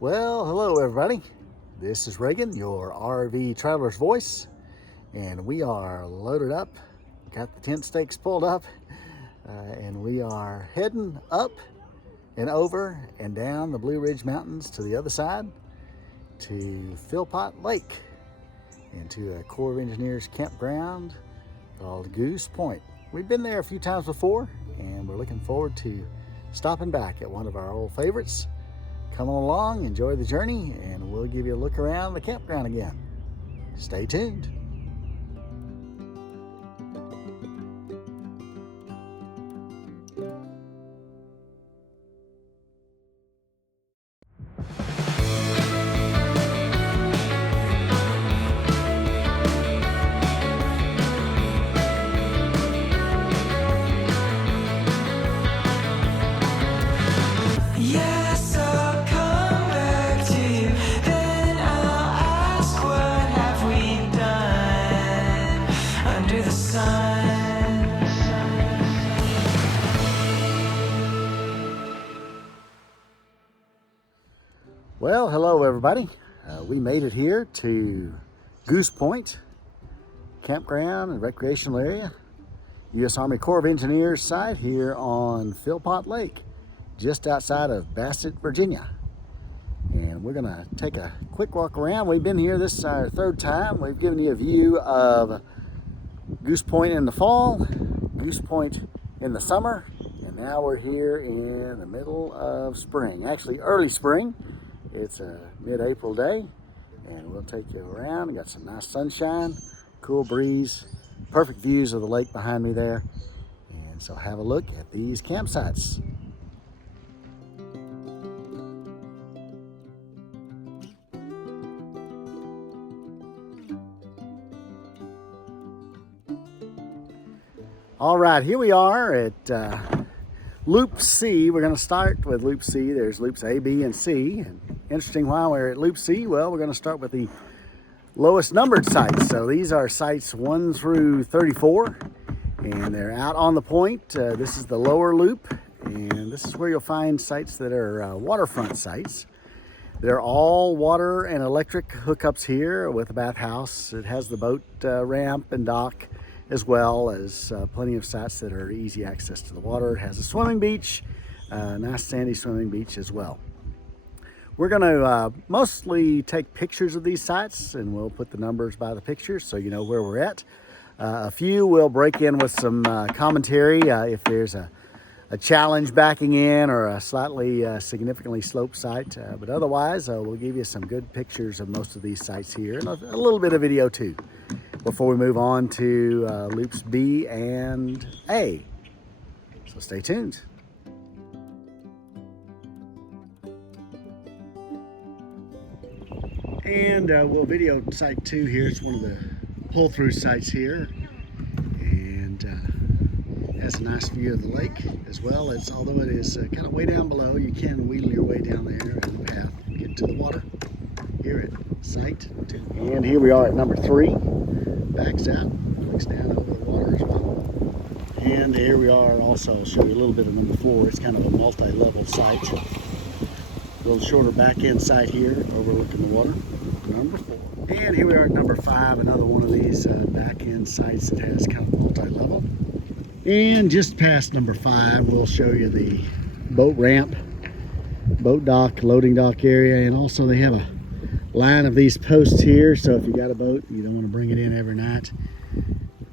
Well, hello everybody. This is Reagan, your RV traveler's voice, and we are loaded up, got the tent stakes pulled up, and we are heading up and over and down the Blue Ridge Mountains to the other side to Philpott Lake and to a Corps of Engineers campground called Goose Point. We've been there a few times before, and we're looking forward to stopping back at one of our old favorites. Come along, enjoy the journey, and we'll give you a look around the campground again. Stay tuned. Yes, I'll come back to you. Then I'll ask, what have we done under the sun? Well, hello everybody. We made it here to Goose Point campground and recreational area, U.S. Army Corps of Engineers site here on Philpott Lake, just outside of Bassett, Virginia. And we're gonna take a quick walk around. We've been here, this is our third time. We've given you a view of Goose Point in the fall, Goose Point in the summer, and now we're here in the middle of spring, actually early spring. It's a mid-April day, and we'll take you around. We got some nice sunshine, cool breeze, perfect views of the lake behind me there. And so have a look at these campsites. All right, here we are at Loop C. We're going to start with Loop C. There's loops A, B, and C. And interesting, while we're at Loop C, well, we're going to start with the lowest numbered sites. So these are sites 1 through 34, and they're out on the point. This is the lower loop, and this is where you'll find sites that are waterfront sites. They're all water and electric hookups here with a bathhouse. It has the boat ramp and dock, as well as plenty of sites that are easy access to the water. It has a swimming beach, nice sandy swimming beach as well. We're going to mostly take pictures of these sites, and we'll put the numbers by the pictures so you know where we're at. A few we'll break in with some commentary if there's a challenge backing in or a slightly significantly sloped site, but otherwise we'll give you some good pictures of most of these sites here and a little bit of video too before we move on to loops B and A. So stay tuned. And we'll video site 2 here. It's one of the pull-through sites here, and has a nice view of the lake, as well as, although it is kind of way down below, you can wheedle your way down there on the path and get to the water here at site 2. And here we are at number 3. Backs out, clicks down over the water as well. And here we are also, I'll show you a little bit of number 4. It's kind of a multi-level site. A little shorter back end site here, overlooking the water. Number 4. And here we are at number 5, another one of these back end sites that has kind of multi-level. And just past number 5, we'll show you the boat ramp, boat dock, loading dock area, and also they have a line of these posts here, so if you got a boat you don't want to bring it in every night.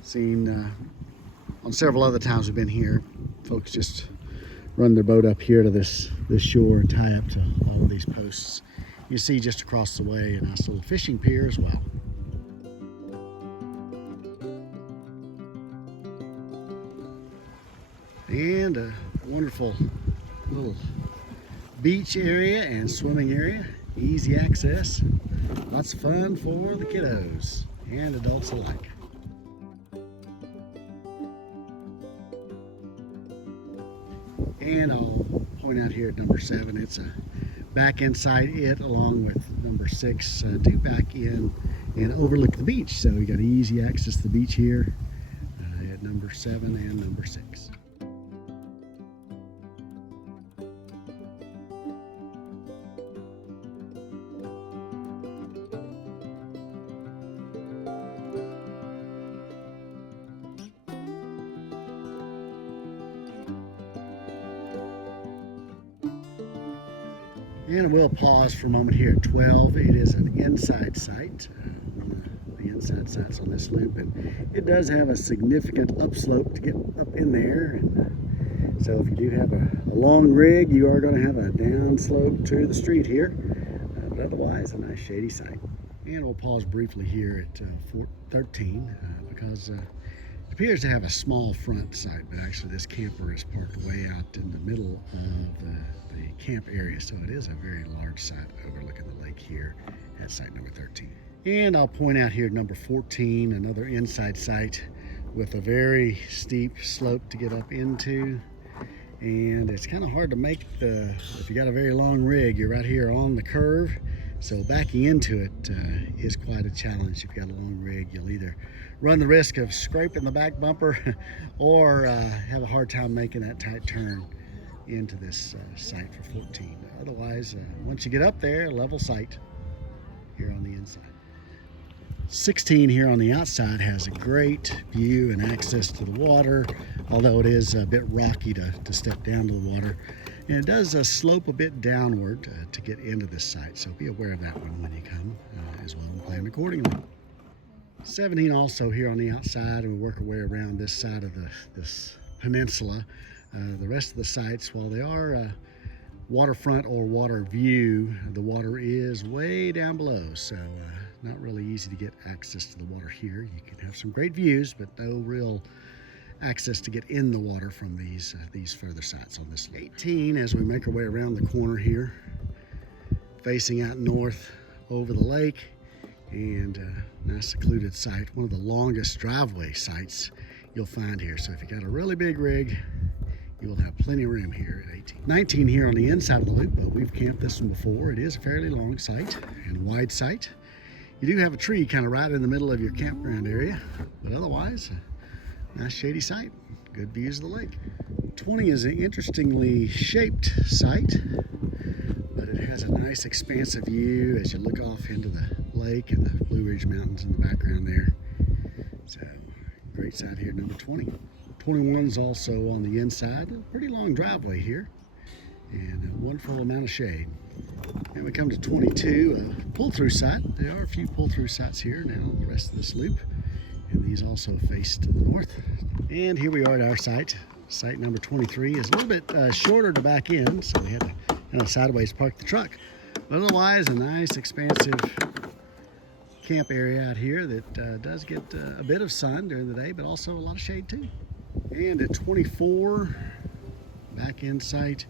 Seen on several other times we've been here, folks just run their boat up here to this shore and tie up to all of these posts. You see just across the way a nice little fishing pier as well. And a wonderful little beach area and swimming area. Easy access. Lots of fun for the kiddos and adults alike. And I'll point out here at number 7, it's a back end site, along with number 6 to back in and overlook the beach. So we got easy access to the beach here at number 7 and number 6. And we'll pause for a moment here at 12. It is an inside site, one of the inside sites on this loop, and it does have a significant upslope to get up in there. And so if you do have a long rig, you are going to have a downslope to the street here, but otherwise a nice shady site. And we'll pause briefly here at 13 because it appears to have a small front site, but actually this camper is parked way out in the middle of the camp area, so it is a very large site overlooking the lake here at site number 13. And I'll point out here number 14, another inside site with a very steep slope to get up into, and it's kind of hard to make if you got a very long rig, you're right here on the curve, so backing into it is quite a challenge. If you've got a long rig, you'll either run the risk of scraping the back bumper or have a hard time making that tight turn into this site for 14. Otherwise, once you get up there, level site here on the inside. 16 here on the outside has a great view and access to the water, although it is a bit rocky to step down to the water. And it does slope a bit downward to get into this site, so be aware of that one when you come as well and plan accordingly. 17 also here on the outside, and we work our way around this side of this peninsula. The rest of the sites, while they are waterfront or water view, the water is way down below, so not really easy to get access to the water here. You can have some great views, but no real access to get in the water from these further sites on this. 18 as we make our way around the corner here, facing out north over the lake, and nice secluded site, one of the longest driveway sites you'll find here. So if you got a really big rig, you will have plenty of room here at 18. 19 here on the inside of the loop, but we've camped this one before. It is a fairly long site and wide site. You do have a tree kind of right in the middle of your campground area, but otherwise, a nice shady site. Good views of the lake. 20 is an interestingly shaped site, but it has a nice expansive view as you look off into the lake and the Blue Ridge Mountains in the background there. So, great site here, number 20. 21 is also on the inside, a pretty long driveway here, and a wonderful amount of shade. And we come to 22, a pull-through site. There are a few pull-through sites here now on the rest of this loop, and these also face to the north. And here we are at our site. Site number 23 is a little bit shorter to back in, so we had to kind of sideways park the truck. But otherwise, a nice expansive camp area out here that does get a bit of sun during the day, but also a lot of shade too. And at 24, back in site,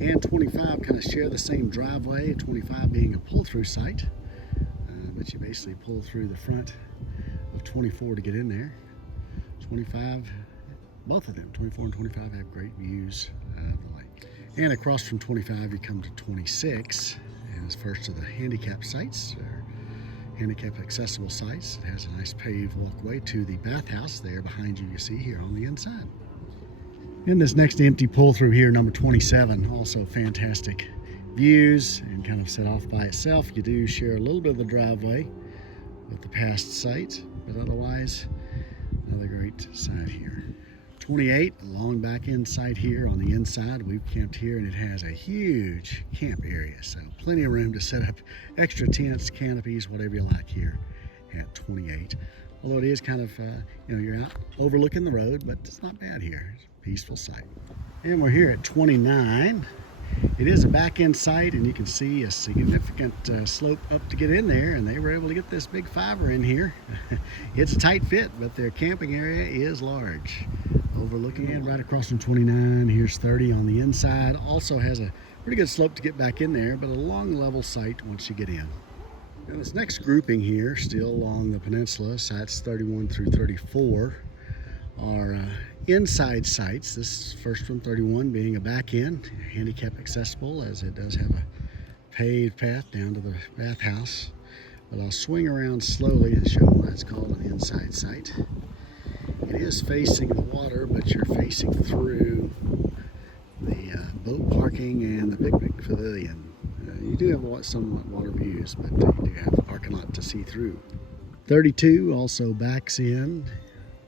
and 25 kind of share the same driveway, 25 being a pull-through site, but you basically pull through the front of 24 to get in there. 25, both of them, 24 and 25, have great views of the lake. And across from 25, you come to 26, and it's first of the handicap sites, or handicap accessible sites. It has a nice paved walkway to the bathhouse there behind you see here on the inside. And this next empty pull through here, number 27, also fantastic views and kind of set off by itself. You do share a little bit of the driveway with the past site, but otherwise another great site here. 28, a long back end site here on the inside. We've camped here and it has a huge camp area, so plenty of room to set up extra tents, canopies, whatever you like here at 28. Although it is kind of, you're out overlooking the road, but it's not bad here. It's a peaceful site. And we're here at 29. It is a back end site, and you can see a significant slope up to get in there, and they were able to get this big fiver in here. It's a tight fit, but their camping area is large. Overlooking it right across from 29, here's 30 on the inside. Also has a pretty good slope to get back in there, but a long level site once you get in. Now this next grouping here, still along the peninsula, sites 31 through 34, are inside sites. This first one, 31, being a back end, handicap accessible, as it does have a paved path down to the bathhouse. But I'll swing around slowly and show why it's called an inside site. It is facing the water, but you're facing through the boat parking and the picnic pavilion. You do have somewhat water views, but you do have the parking lot to see through. 32 also backs in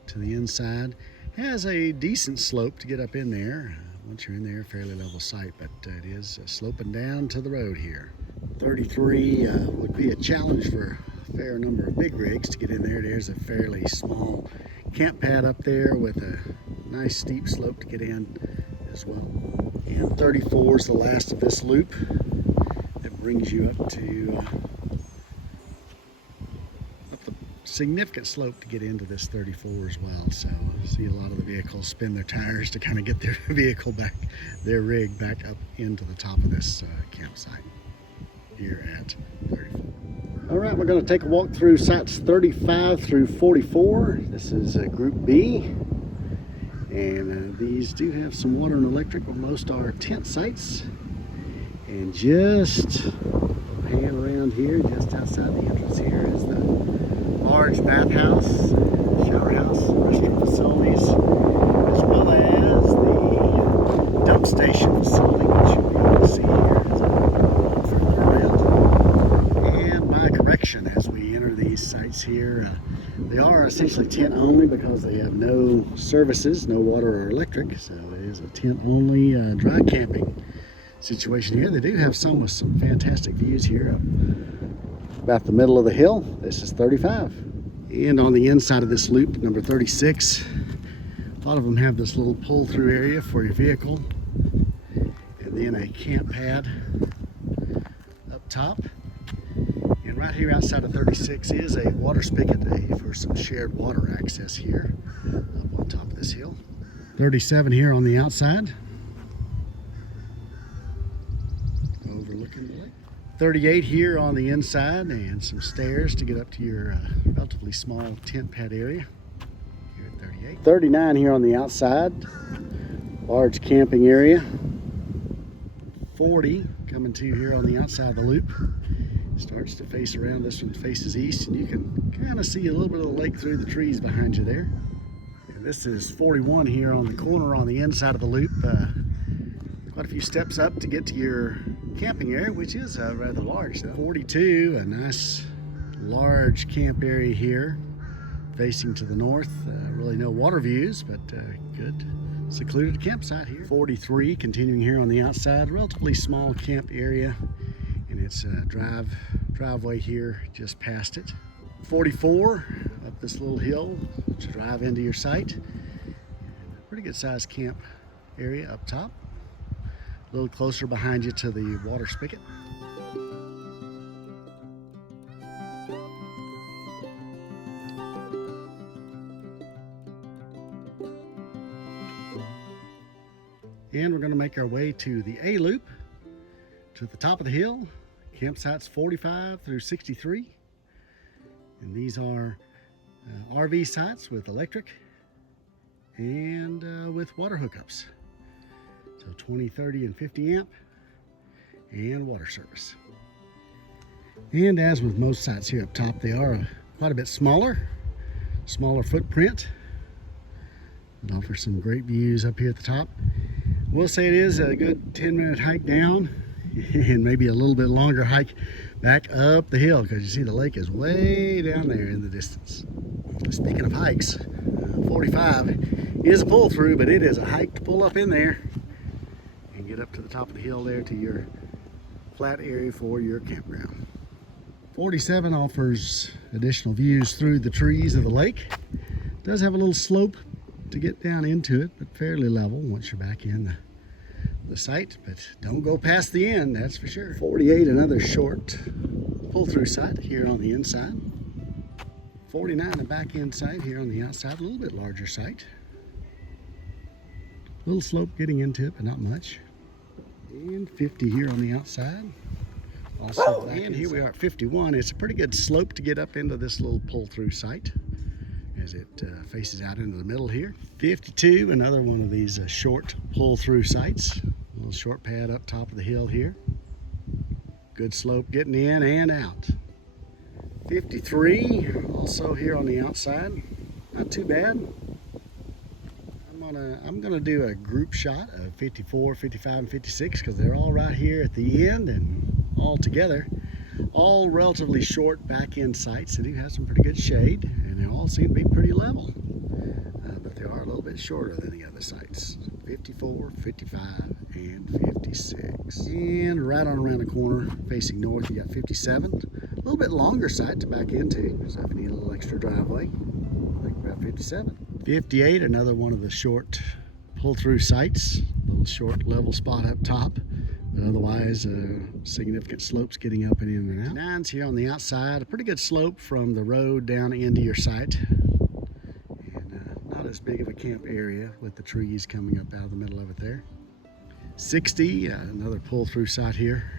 to the inside. Has a decent slope to get up in there. once you're in there, fairly level site, but it is sloping down to the road here. 33 would be a challenge for a fair number of big rigs to get in there. There's a fairly small camp pad up there with a nice steep slope to get in as well. And 34 is the last of this loop that brings you up to significant slope to get into this 34 as well. So I see a lot of the vehicles spin their tires to kind of get their vehicle back, their rig back up into the top of this campsite here at 34. All right, we're going to take a walk through sites 35 through 44. This is Group B, and these do have some water and electric, but most are tent sites. And just a pan around here, just outside the entrance here, is the large bathhouse, shower house, restroom facilities, as well as the dump station facility, which you'll be able to see here as I walk further around. And my correction, as we enter these sites here, they are essentially tent only because they have no services, no water or electric, so it is a tent only dry camping situation here. They do have some with some fantastic views here about the middle of the hill. This is 35. And on the inside of this loop, number 36, a lot of them have this little pull-through area for your vehicle, and then a camp pad up top. And right here outside of 36 is a water spigot for some shared water access here up on top of this hill. 37 here on the outside, overlooking the lake. 38 here on the inside, and some stairs to get up to your relatively small tent pad area here at 38. 39 here on the outside, large camping area. 40 coming to here on the outside of the loop. Starts to face around. This one faces east, and you can kind of see a little bit of the lake through the trees behind you there. And this is 41 here on the corner on the inside of the loop. Quite a few steps up to get to your camping area, which is rather large though. 42, a nice large camp area here facing to the north. Really no water views, but good secluded campsite here. 43 continuing here on the outside, relatively small camp area, and it's a driveway here just past it. 44 up this little hill to drive into your site. Pretty good sized camp area up top. A little closer behind you to the water spigot. And we're going to make our way to the A loop, to the top of the hill, campsites 45 through 63. And these are RV sites with electric and with water hookups. So 20, 30, and 50 amp and water service. And as with most sites here up top, they are quite a bit smaller footprint. It offers some great views up here at the top. We'll say it is a good 10-minute hike down and maybe a little bit longer hike back up the hill, because you see the lake is way down there in the distance. Speaking of hikes, 45 is a pull through, but it is a hike to pull up in there and get up to the top of the hill there to your flat area for your campground. 47 offers additional views through the trees of the lake. It does have a little slope to get down into it, but fairly level once you're back in the site, but don't go past the end, that's for sure. 48, another short pull-through site here on the inside. 49, a back end site here on the outside, a little bit larger site. A little slope getting into it, but not much. And 50 here on the outside. Also and here we are at 51. It's a pretty good slope to get up into this little pull-through site as it faces out into the middle here. 52, another one of these short pull-through sites. A little short pad up top of the hill here. Good slope getting in and out. 53, also here on the outside. Not too bad. I'm gonna do a group shot of 54, 55, and 56 because they're all right here at the end and all together. All relatively short back end sites. They do have some pretty good shade, and they all seem to be pretty level. But they are a little bit bit shorter than the other sites. 54, 55, and 56. And right on around the corner, facing north, you got 57. A little bit longer site to back into, so if you need a little extra driveway, think about 57. 58, another one of the short pull-through sites. A little short level spot up top, but otherwise significant slopes getting up and in and out. 59's here on the outside, a pretty good slope from the road down into your site. Not as big of a camp area with the trees coming up out of the middle of it there. 60, another pull-through site here.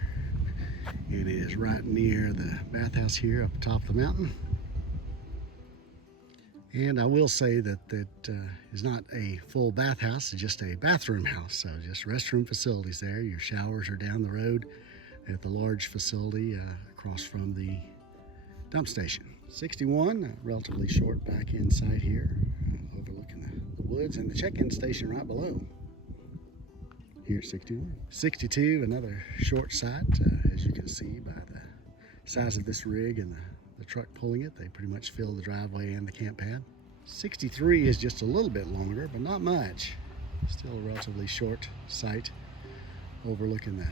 It is right near the bathhouse here up top of the mountain. And I will say that that is not a full bathhouse, it's just a bathroom house. So just restroom facilities there. Your showers are down the road at the large facility across from the dump station. 61, a relatively short back end site here, overlooking the woods and the check-in station right below. Here's 61. 62, another short site, as you can see by the size of this rig and the truck pulling it. They pretty much fill the driveway and the camp pad. 63 is just a little bit longer, but not much. Still a relatively short site overlooking the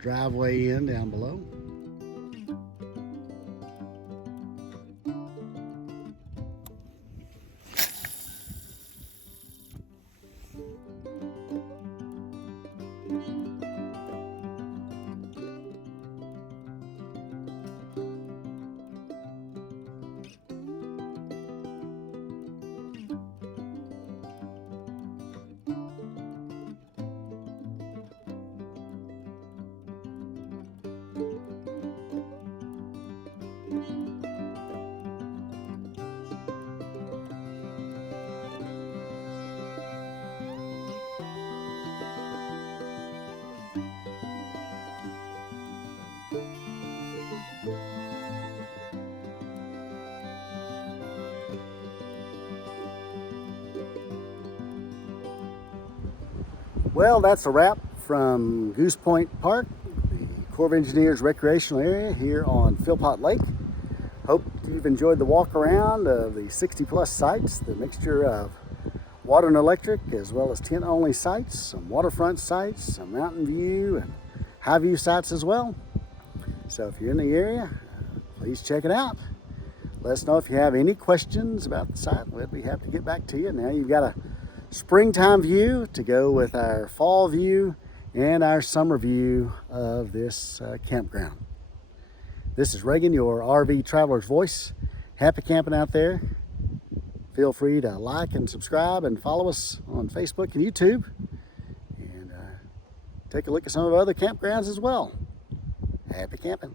driveway in down below. Well, that's a wrap from Goose Point Park, the Corps of Engineers recreational area here on Philpott Lake. Hope you've enjoyed the walk around of the 60 plus sites, the mixture of water and electric as well as tent only sites, some waterfront sites, some mountain view and high view sites as well. So if you're in the area, please check it out. Let us know if you have any questions about the site. We'll be happy to get back to you. Now you've got a springtime view to go with our fall view and our summer view of this campground. This is Reagan, your RV Traveler's Voice. Happy camping out there. Feel free to like and subscribe and follow us on Facebook and YouTube. And take a look at some of our other campgrounds as well. Happy camping.